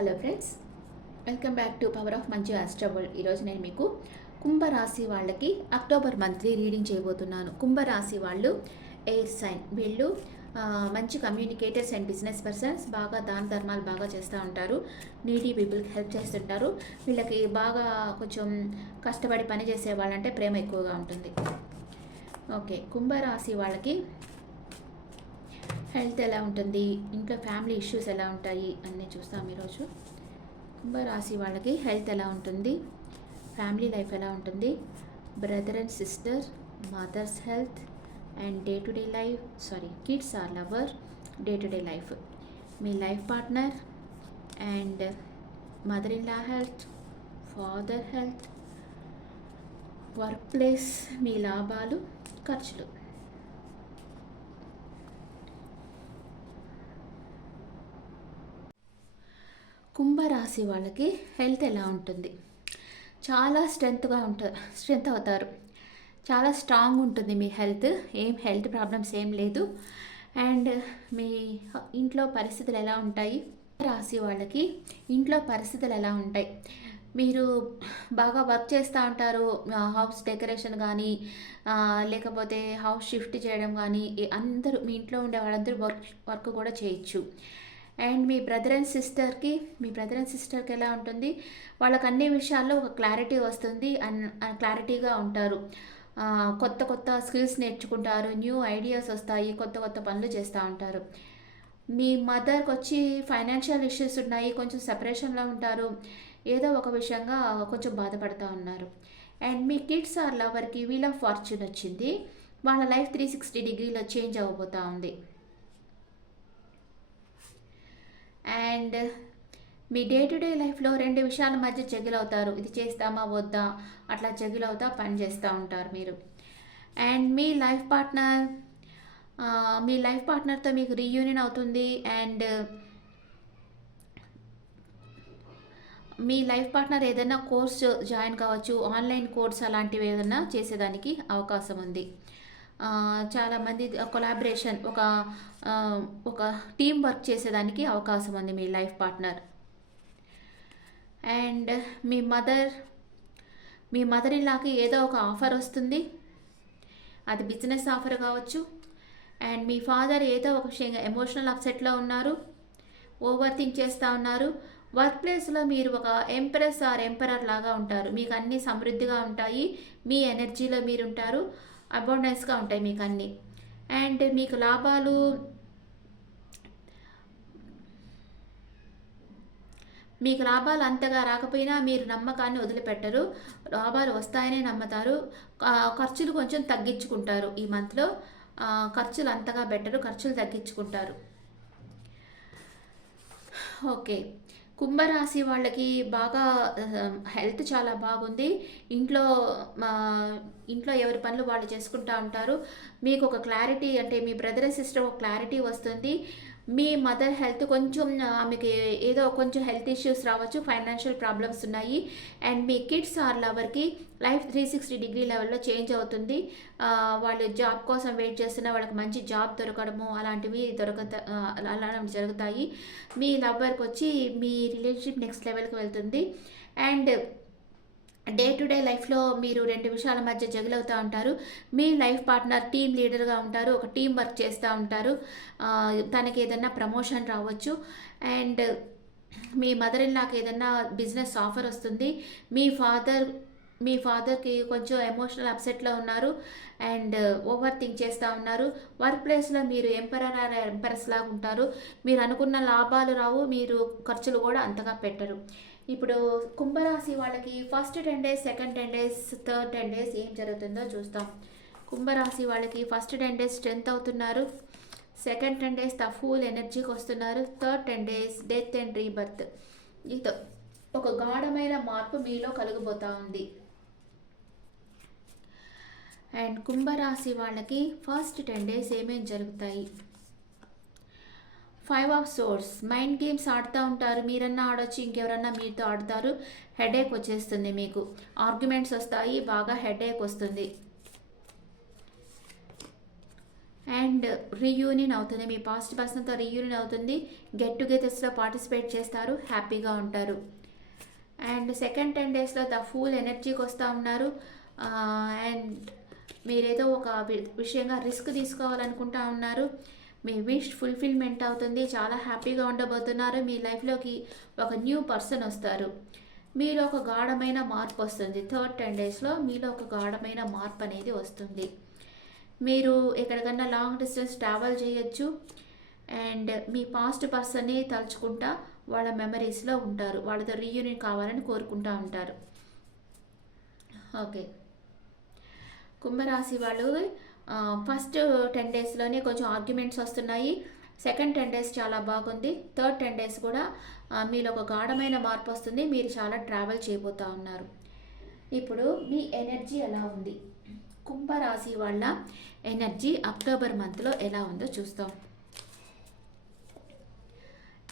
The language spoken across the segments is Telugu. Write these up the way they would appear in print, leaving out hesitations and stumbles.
Hello friends, welcome back to power of మంచి ఆస్ట్రాబుల్. ఈరోజు నేను మీకు కుంభరాశి వాళ్ళకి అక్టోబర్ మంత్లీ రీడింగ్ చేయబోతున్నాను. కుంభరాశి వాళ్ళు ఎయిర్ సైన్. వీళ్ళు మంచి కమ్యూనికేటర్స్ అండ్ బిజినెస్ పర్సన్స్. బాగా దాన ధర్మాలు బాగా చేస్తూ ఉంటారు. నీడీ పీపుల్కి హెల్ప్ చేస్తుంటారు. వీళ్ళకి బాగా కొంచెం కష్టపడి పని చేసే వాళ్ళంటే ప్రేమ ఎక్కువగా ఉంటుంది. ఓకే, కుంభరాశి వాళ్ళకి హెల్త్ ఎలా ఉంటుంది, ఇంట్లో ఫ్యామిలీ ఇష్యూస్ ఎలా ఉంటాయి అన్నీ చూస్తాం ఈరోజు. కుంభరాశి వాళ్ళకి హెల్త్ ఎలా ఉంటుంది, ఫ్యామిలీ లైఫ్ ఎలా ఉంటుంది, brother and sister, mothers health and day to day life, kids or lover, day to day life, మీ life partner and mother in law health, father health, workplace, మీ లాభాలు, ఖర్చులు. కుంభరాశి వాళ్ళకి హెల్త్ ఎలా ఉంటుంది, చాలా స్ట్రెంత్ అవుతారు. చాలా స్ట్రాంగ్ ఉంటుంది మీ హెల్త్. హెల్త్ ప్రాబ్లమ్స్ ఏం లేదు. అండ్ మీ ఇంట్లో పరిస్థితులు ఎలా ఉంటాయి, రాశి వాళ్ళకి ఇంట్లో పరిస్థితులు ఎలా ఉంటాయి, మీరు బాగా వర్క్ చేస్తూ ఉంటారు. హౌస్ డెకరేషన్ కానీ లేకపోతే హౌస్ షిఫ్ట్ చేయడం కానీ, అందరూ మీ ఇంట్లో ఉండే వాళ్ళందరూ వర్క్ కూడా చేయొచ్చు. అండ్ మీ బ్రదర్ అండ్ సిస్టర్కి ఎలా ఉంటుంది, వాళ్ళకి అన్ని విషయాల్లో ఒక క్లారిటీ వస్తుంది. క్లారిటీగా ఉంటారు. కొత్త కొత్త స్కిల్స్ నేర్చుకుంటారు. న్యూ ఐడియాస్ వస్తాయి. కొత్త కొత్త పనులు చేస్తూ ఉంటారు. మీ మదర్కి వచ్చి ఫైనాన్షియల్ ఇష్యూస్ ఉన్నాయి. కొంచెం సెపరేషన్లో ఉంటారు. ఏదో ఒక విషయంగా కొంచెం బాధపడుతూ ఉన్నారు. అండ్ మీ కిడ్స్ ఆర్ లవర్కి వీల్ ఆఫ్ ఫార్చ్యూన్ వచ్చింది. వాళ్ళ లైఫ్ 360 డిగ్రీలో చేంజ్ అవ్వబోతూ ఉంది. అండ్ మీ డే టు డే లైఫ్లో రెండు విషయాల మధ్య జగిలవుతారు. ఇది చేస్తామా వద్దా అట్లా జగిలవుతా పని చేస్తూ ఉంటారు మీరు. అండ్ మీ లైఫ్ పార్ట్నర్తో మీకు రీయూనియన్ అవుతుంది. అండ్ మీ లైఫ్ పార్ట్నర్ ఏదైనా కోర్స్ జాయిన్ కావచ్చు, ఆన్లైన్ కోర్స్ అలాంటివి ఏదైనా చేసేదానికి అవకాశం ఉంది. చాలామంది కొలాబరేషన్, ఒక టీం వర్క్ చేసేదానికి అవకాశం ఉంది మీ లైఫ్ పార్ట్నర్. అండ్ మీ మదర్ ఇన్లాకి ఏదో ఒక ఆఫర్ వస్తుంది. అది బిజినెస్ ఆఫర్ కావచ్చు. అండ్ మీ ఫాదర్ ఏదో ఒక విషయంగా ఎమోషనల్ అప్సెట్లో ఉన్నారు, ఓవర్ థింక్ చేస్తూ ఉన్నారు. వర్క్ ప్లేస్లో మీరు ఒక ఎంప్రెస్ ఆర్ ఎంపరర్ లాగా ఉంటారు. మీకు అన్నీ సమృద్ధిగా ఉంటాయి. మీ ఎనర్జీలో మీరు ఉంటారు. అబౌండెన్స్గా ఉంటాయి మీకు అన్నీ. అండ్ మీకు లాభాలు అంతగా రాకపోయినా మీరు నమ్మకాన్ని వదిలిపెట్టరు. లాభాలు వస్తాయనే నమ్ముతారు. ఖర్చులు కొంచెం తగ్గించుకుంటారు. ఈ మంత్లో ఖర్చులు అంతగా పెట్టరు, ఖర్చులు తగ్గించుకుంటారు. ఓకే, కుంభరాశి వాళ్ళకి బాగా హెల్త్ చాలా బాగుంది. ఇంట్లో ఎవరి పనులు వాళ్ళు చేసుకుంటూ ఉంటారు. మీకు ఒక క్లారిటీ, అంటే మీ బ్రదర్ అండ్ సిస్టర్ ఒక క్లారిటీ వస్తుంది. మీ మదర్ హెల్త్ కొంచెం ఆమెకి ఏదో కొంచెం హెల్త్ ఇష్యూస్ రావచ్చు, ఫైనాన్షియల్ ప్రాబ్లమ్స్ ఉన్నాయి. అండ్ మీ కిడ్స్ ఆర్ లవర్కి లైఫ్ 360 డిగ్రీ లెవెల్లో చేంజ్ అవుతుంది. వాళ్ళు జాబ్ కోసం వెయిట్ చేస్తున్న వాళ్ళకి మంచి జాబ్ దొరకడము అలాంటివి జరుగుతాయి. మీ లవర్కి వచ్చి మీ రిలేషన్షిప్ నెక్స్ట్ లెవెల్కి వెళ్తుంది. అండ్ డే టు డే లైఫ్లో మీరు రెండు విషయాల మధ్య జగిలవుతూ ఉంటారు. మీ లైఫ్ పార్ట్నర్ టీమ్ లీడర్గా ఉంటారు, ఒక టీం వర్క్ చేస్తూ ఉంటారు. తనకి ఏదన్నా ప్రమోషన్ రావచ్చు. అండ్ మీ మదర్ ఇన్ లాకి ఏదన్నా బిజినెస్ ఆఫర్ వస్తుంది. మీ ఫాదర్కి కొంచెం ఎమోషనల్ అప్సెట్లో ఉన్నారు. అండ్ ఓవర్ థింక్ చేస్తూ ఉన్నారు. వర్క్ ప్లేస్లో మీరు ఎంపరస్ లాగా ఉంటారు. మీరు అనుకున్న లాభాలు రావు, మీరు ఖర్చులు కూడా అంతగా పెట్టరు. ఇప్పుడు కుంభరాశి వాళ్ళకి first 10 days, second 10 days, third 10 days ఏం జరుగుతుందో చూస్తాం. కుంభరాశి వాళ్ళకి ఫస్ట్ 10 days స్ట్రెంత్ అవుతున్నారు. సెకండ్ 10 days ఫుల్ ఎనర్జీకి వస్తున్నారు. Third 10 days death and rebirth. ఇదో ఒక గాఢమైన మార్పు మీలో కలుగబోతూ ఉంది. అండ్ కుంభరాశి వాళ్ళకి ఫస్ట్ 10 days ఏమేమి జరుగుతాయి. 5 of swords, మైండ్ గేమ్స్ ఆడుతూ ఉంటారు. మీరన్నా ఆడొచ్చు, ఇంకెవరన్నా మీతో ఆడతారు. హెడేక్ వచ్చేస్తుంది, మీకు ఆర్గ్యుమెంట్స్ వస్తాయి, బాగా హెడేక్ వస్తుంది. అండ్ రీయూనియన్ అవుతుంది, మీ పాస్ట్ పర్సన్తో రీయూనియన్ అవుతుంది, గెట్ టుగెదర్స్లో పార్టిసిపేట్ చేస్తారు, హ్యాపీగా ఉంటారు. అండ్ సెకండ్ 10 డేస్లో ద ఫుల్ ఎనర్జీకి వస్తూ ఉన్నారు. అండ్ మీరేదో ఒక విషయంగా రిస్క్ తీసుకోవాలనుకుంటా ఉన్నారు. మీ విష్ ఫుల్ఫిల్మెంట్ అవుతుంది, చాలా హ్యాపీగా ఉండబోతున్నారు. మీ లైఫ్లోకి ఒక న్యూ పర్సన్ వస్తారు. మీలో ఒక గాఢమైన మార్పు వస్తుంది. థర్డ్ 10 డేస్లో మీలో ఒక గాఢమైన మార్పు అనేది వస్తుంది. మీరు ఎక్కడికన్నా లాంగ్ డిస్టెన్స్ ట్రావెల్ చేయొచ్చు. అండ్ మీ పాస్ట్ పర్సన్ని తలుచుకుంటా వాళ్ళ మెమరీస్లో ఉంటారు, వాళ్ళతో రీయూనియన్ కావాలని కోరుకుంటూ ఉంటారు. ఓకే, కుంభరాశి వాళ్ళు ఫస్ట్ 10 డేస్లోనే కొంచెం ఆర్గ్యుమెంట్స్ వస్తున్నాయి. సెకండ్ 10 డేస్ చాలా బాగుంది. థర్డ్ 10 డేస్ కూడా మీలో ఒక గాఢమైన మార్పు వస్తుంది, మీరు చాలా ట్రావెల్ చేయబోతూ ఉన్నారు. ఇప్పుడు మీ ఎనర్జీ ఎలా ఉంది, కుంభరాశి వాళ్ళ ఎనర్జీ అక్టోబర్ మంత్లో ఎలా ఉందో చూస్తాం.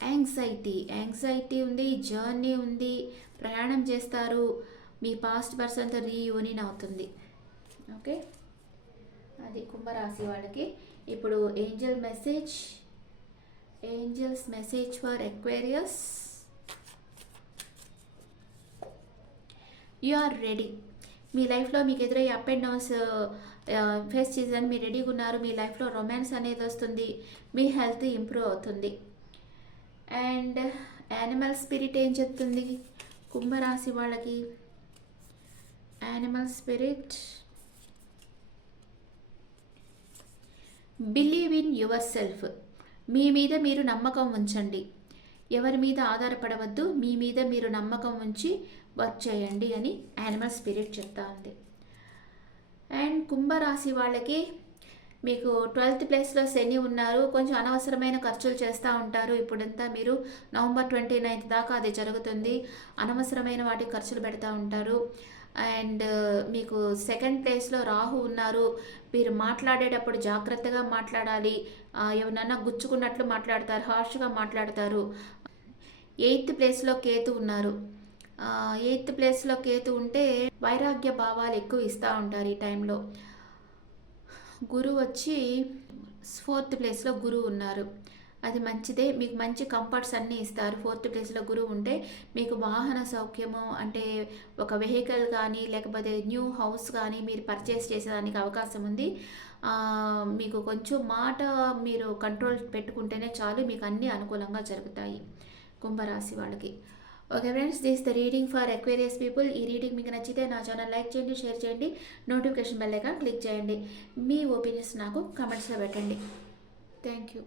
యాంగ్జైటీ ఉంది, జర్నీ ఉంది, ప్రయాణం చేస్తారు, మీ పాస్ట్ పర్సన్తో రీయూనియన్ అవుతుంది. ఓకే, అది కుంభరాశి వాళ్ళకి. ఇప్పుడు angels message for Aquarius. You are ready. మీ లైఫ్లో మీకు ఎదురయ్యే అప్ అండ్ డౌన్స్ ఫేస్ చేసేదని మీరు రెడీగా ఉన్నారు. మీ లైఫ్లో రొమాన్స్ అనేది వస్తుంది, మీ హెల్త్ ఇంప్రూవ్ అవుతుంది. అండ్ యానిమల్ స్పిరిట్ ఏం చెప్తుంది కుంభరాశి వాళ్ళకి? Animal spirit, believe in yourself. మీ మీద మీరు నమ్మకం ఉంచండి, ఎవరి మీద ఆధారపడవద్దు, మీ మీద మీరు నమ్మకం ఉంచి వర్క్ చేయండి అని యానిమల్ స్పిరిట్ చెప్తా ఉంది. అండ్ కుంభరాశి వాళ్ళకి మీకు 12th ప్లేస్లో శని ఉన్నారు, కొంచెం అనవసరమైన ఖర్చులు చేస్తూ ఉంటారు. ఇప్పుడంతా మీరు నవంబర్ 29th దాకా అది జరుగుతుంది, అనవసరమైన వాటికి ఖర్చులు పెడతా ఉంటారు. అండ్ మీకు సెకండ్ ప్లేస్లో రాహు ఉన్నారు, మీరు మాట్లాడేటప్పుడు జాగ్రత్తగా మాట్లాడాలి, ఎవరన్నా గుచ్చుకున్నట్లు మాట్లాడతారు, హార్ష్గా మాట్లాడతారు. 8th ప్లేస్లో కేతు ఉన్నారు. 8th ప్లేస్లో కేతు ఉంటే వైరాగ్య భావాలు ఎక్కువ ఇస్తూ ఉంటారు ఈ టైంలో. గురువు వచ్చి 4th ప్లేస్లో గురువు ఉన్నారు, అది మంచిదే, మీకు మంచి కంఫర్ట్స్ అన్నీ ఇస్తారు. 4th ప్లేస్లో గురువు ఉంటే మీకు వాహన సౌఖ్యము, అంటే ఒక వెహికల్ కానీ లేకపోతే న్యూ హౌస్ కానీ మీరు పర్చేస్ చేసేదానికి అవకాశం ఉంది. మీకు కొంచెం మాట మీరు కంట్రోల్ పెట్టుకుంటేనే చాలు, మీకు అన్నీ అనుకూలంగా జరుగుతాయి కుంభరాశి వాళ్ళకి. Okay friends, this the reading for Aquarius people. ఈ రీడింగ్ మీకు నచ్చితే నా ఛానల్ లైక్ చేయండి, షేర్ చేయండి, నోటిఫికేషన్ బెల్ ఐకాన్ క్లిక్ చేయండి. మీ ఒపీనియన్స్ నాకు కమెంట్స్లో పెట్టండి. Thank you.